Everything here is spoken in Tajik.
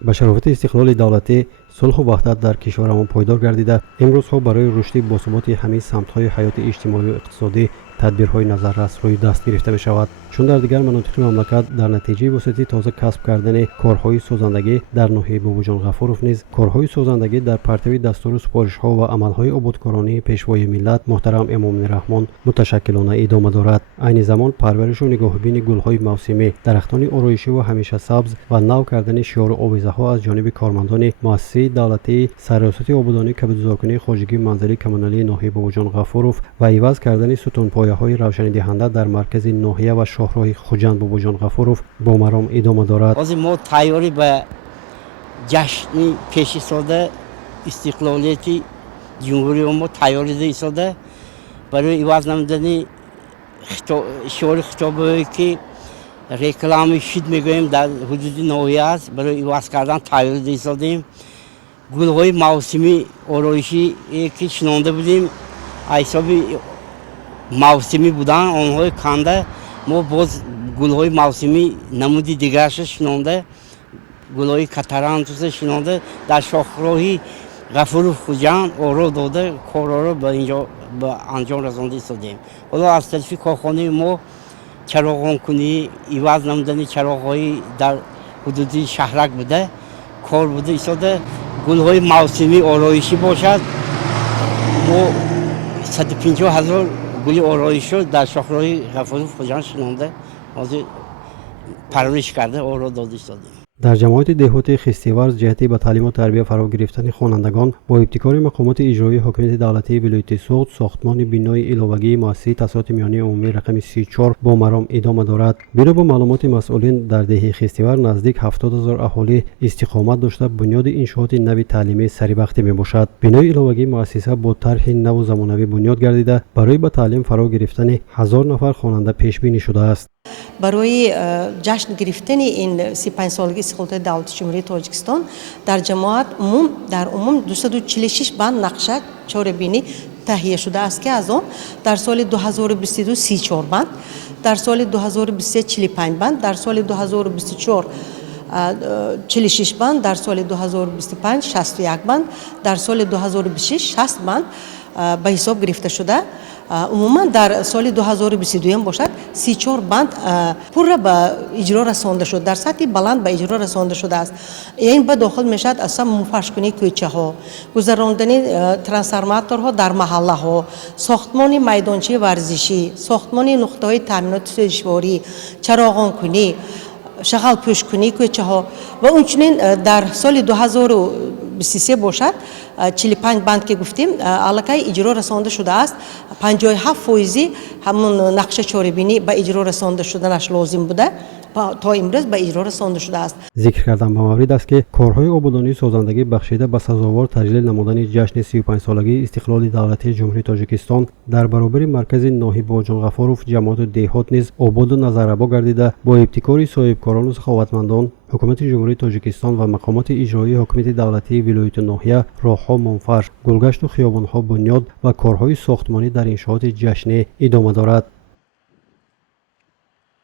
ба шарофати истиқлоли давлатӣ сулҳу ваҳдат дар кишварамон пойдор гардида имрӯзҳо барои рушди босуботи ҳамин самтҳои ҳаёти иҷтимоиву иқтисодӣ тадбирҳои назаррас рӯи даст гирифта мешавад. чун дар дигар манотиқи мамлакат дар натиҷаи воситаи тоза касб кардани корҳои созандагӣ дар ноҳияи бобоҷон ғафуров низ корҳои созандагӣ дар партави дастуру супоришҳо ва амалҳои ободкоронии пешвои миллат муҳтарам эмомали раҳмон муташаккилона идома дорад. айни замон парваришу нигоҳубини гулҳои мавсимӣ, дарахтони ороишӣ ва ҳамешасабз ва нав кардани шиёру овизаҳо аз ҷониби кормандони муассисаи давлатии сарриёсати ободонӣ кабудзоркунии хоҷагии манзилии коммуналии ноҳияи бобоҷон ғафуров ва иваз кардани сутунпояҳои равшанидиҳанда дар маркази ноҳия ва шоҳроҳи хуҷанд бобоҷон ғафуров бо маром идома дорад. ҳозир мо тайёрӣ ба ҷашни пешистода истиқлолияти ҷумҳурии мо тайёрӣ истода барои иваз намудани шиори хитобое ки реклами шид мегӯем дар ҳудуди ноҳия аст, барои иваз кардан тайёрӣ истодем. гулҳои мавсимӣ ороишие ки шинонда будем аз ҳисоби мавсимӣ будан онҳои канда мо боз гулҳои мавсимӣ намуди дигарша шинонда гулҳои катарантуса шинонда дар шоҳроҳи ғафуров хуҷанд оро дода корҳоро ба анҷом расонда истодем. ҳоло аз тарафи корхонаи мо чароғонкунӣ иваз намудани чароғҳои дар ҳудуди шаҳрак буда кор буда истода гулҳои мавсимӣ ороишӣ бошад. мо 150 000 гули ороишро дар шоҳроҳи ғафуров хуҷанд шинонда ҳозир парвариш карда оро дода истодем. дар ҷамоати деҳоти хистиварз ҷиҳати ба таълиму тарбия фаро гирифтани хонандагон бо ибтикори мақомоти иҷроии ҳокимияти давлатии вилояти суғд сохтмони бинои иловагии муассисаи таҳсилоти миёнии умумӣ рақами 34 бо маром идома дорад. бино бо маълумоти масъулин дар деҳаи хистивар наздик 70 000 аҳолӣ истиқомат дошта бунёди иншооти нави таълимӣ саривақтӣ мебошад. бинои иловагии муассиса бо тарҳи наву замонавӣ бунёд гардида барои ба таълим фаро гирифтани 1000 нафар хонанда пешбинӣ шудааст. барои ҷашн гирифтани ин 35-солаги истиқлолияти давлати ҷумҳурии Тоҷикистон дар ҷамоат дар умум 246 банд нақша чорабинӣ таҳия шудааст ки аз он дар соли 2022 34 банд, дар соли 2023 45 банд, дар соли 2024 46 банд, дар соли 2025 61 банд, дар соли 2026 60 банд ба ҳисоб гирифта шуда. умуман дар соли 2022 бошад 34 банд пурра ба иҷро расонда шуд, дар сатҳи баланд ба иҷро расонда шудааст. ин ба дохил мешавад асlan муфашкунии кӯчаҳо, гузарондани трансформаторҳо дар маҳаллаҳо, сохтмони майдончаи варзишӣ, сохтмони нуқтаҳои таъминоти сӯзишворӣ, чароғонкунӣ, шағалпӯшкунии кӯчаҳо ва инчунин дар соли 2023 бошад 45 банд ки гуфтем аллакай иҷро расонда шудааст. 57% ҳамун нақша чорабинӣ ба иҷро расонда шуданаш лозим буда то имрӯз ба иҷро расонда шудааст. зикр кардан ба маврид аст ки корҳои ободонии созандагӣ бахшида ба сазовор таҷлил намудани ҷашни 35-солагии истиқлоли давлатии ҷумҳурии Тоҷикистон дар баробари маркази ноҳияи бобоҷон ғафуров ҷамоату деҳот низ ободу назаррабо гардида бо ибтикори соҳибкорону саховатмандон ҳукумати ҷумҳурии Тоҷикистон ва мақомоти иҷроии ҳокимияти давлатии вилояти ноҳия роҳҳо мунфаш, гулгашту хиёбонҳо бунёд ва корҳои сохтмонӣ дар иншооти ҷашнӣ идома дорад.